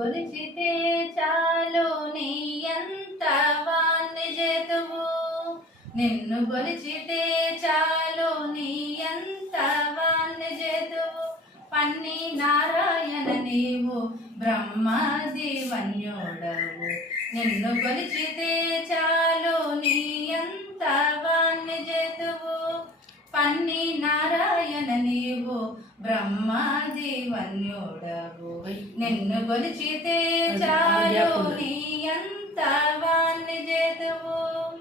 కొలిచితే చాలు నీ ఎంత వాణ్ణి చేతువు. నిన్ను కొలిచితే చాలు నీ ఎంత వాణ్ణి చేతువు. పన్ని నారాయణ నీవు బ్రహ్మాది వన్యోడవు. నిన్ను కొలిచితే చాలు నీ ఎంత వాణ్ణి చేతువు. పన్ని నారాయణ నీవు బ్రహ్మాది వన్యోడవు. నిన్ను కొలిచితే చాలు నీ ఎంత వాణ్ణి చేతువు.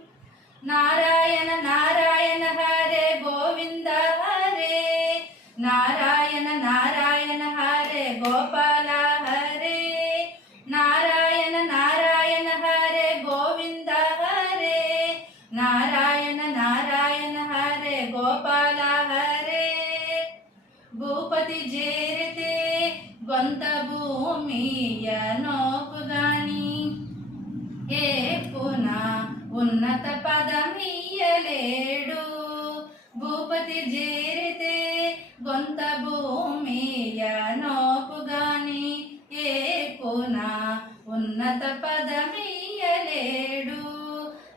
నారాయణ నారాయణ హరే గోవింద హరే. నారాయణ నారాయణ హరే గోపాల హరే. నారాయణ నారాయణ హరే గోవింద హరే. నారాయణ నారాయణ హరే గోపాల హరే. భూపతి చేరితే గొంత భూమియ నోపుగాని ఏ పున ఉన్నత పదమియలేడు. భూపతి చేరితే గొంత భూమియ నోపుగాని ఏ పున ఉన్నత పదమియలేడు.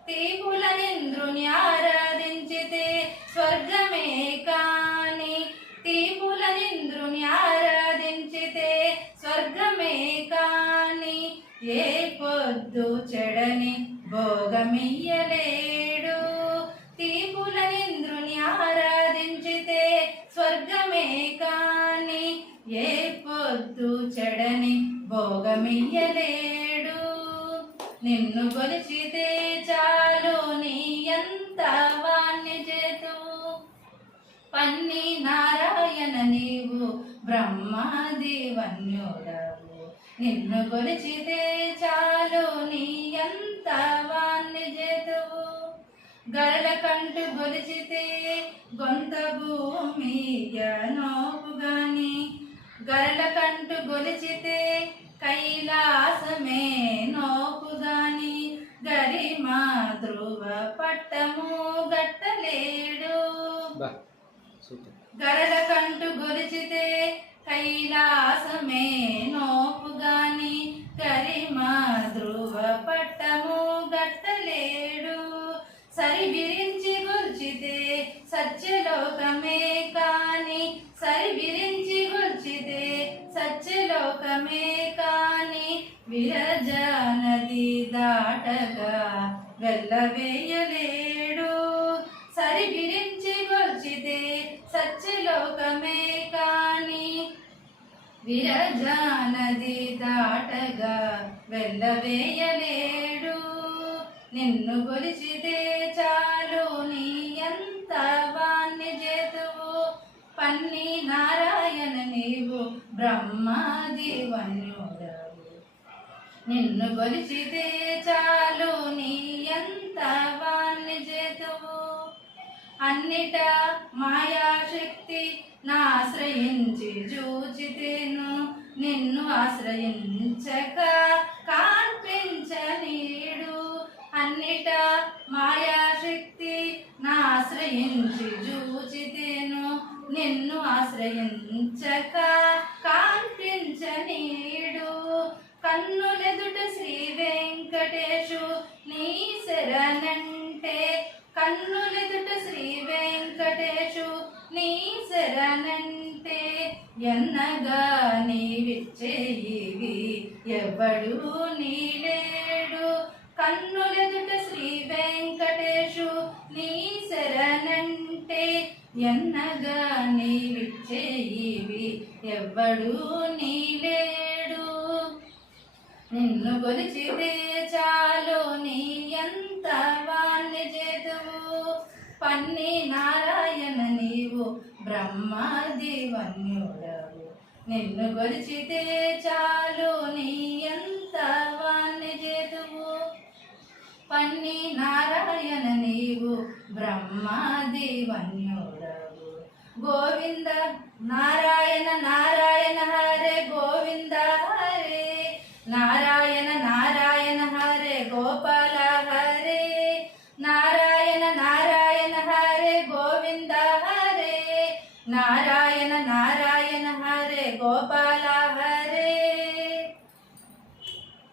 తీపుల ఇంద్రుని ఆరాధించితే స్వర్గమే కాని. తీపుల ఇంద్రుని ఆరాధించితే స్వర్గమే కాని. ఏ పొద్దు చెడని భోగమియ్యలేడు. తీపుల ఇంద్రుని ఆరాధించితే స్వర్గమే కాని. ఏ పొద్దు చెడని భోగమియ్యలేడు. నిన్ను కొలిచితే చాలు నీ ఎంత వాణ్ణి చేతువు. పన్ని నారాయణ నీవు బ్రహ్మాది వన్యోడవు. నిన్ను కొలిచితే చాలు నీ ఎంత వాణ్ణి చేతువు. గరల కంటు కొలిచితే గొంత భూమియ నోపుగాని. గరల కంటు కొలిచితే కైలాసమే నోపుగాని. గరిమా ధ్రువ పట్టము గట్టలేడు. గరల కంటు గొలిచితే కైలాసమే నోపుగాని. గరిమా ధ్రువ పట్టము గట్టలేడు. సరి విరించి గొల్చితే సత్యలోకమే కాని. సరి విరించి గొల్చితే సత్యలోకమే కాని. విరజా నది దాటగా వెళ్ళవేయలేడు. సరి విరించి గొల్చితే సత్యలోకమే కాని. విరజా నది దాటగా వెళ్ళవేయలేడు. నిన్ను కొలిచితే చాలు నీ ఎంత వాణ్ణి చేతువు. పన్ని నారాయణ నీవు బ్రహ్మాది వన్యోడవు. నిన్ను కొలిచితే చాలు నీ ఎంత వాణ్ణి చేతువు. అన్నిట మాయాశక్తి నాశ్రయించి చూచితేను. నిన్ను ఆశ్రయించక కాంపించనీడు. అన్నిట మాయాశక్తి నాశ్రయించి చూచితేను. నిన్ను ఆశ్రయించక కాంపించనీడు. కన్నులెదుట శ్రీ వెంకటేశు నీ శరణంటే. కన్నులెదుట శ్రీ వెంకటేశు నీ శరణంటే. ఎన్నగా నీవిచ్చేయివి ఎవడు నీలేడు. కన్నులెదుట శ్రీ వెంకటేశు నీ శరణంటే. ఎన్నగా నీవిచ్చేయివి ఎవడు నీలేడు. నిన్ను కొలిచితే చాలు నీ ఎంత వాణ్ణి చేతువు. పన్ని నారాయణ నీవు బ్రహ్మాది వన్యోడవు. నిన్ను కొలిచితే చాలు నీ ఎంత వాణ్ణి చేతువు. పన్ని నారాయణ నీవు బ్రహ్మాది వన్యోడవు.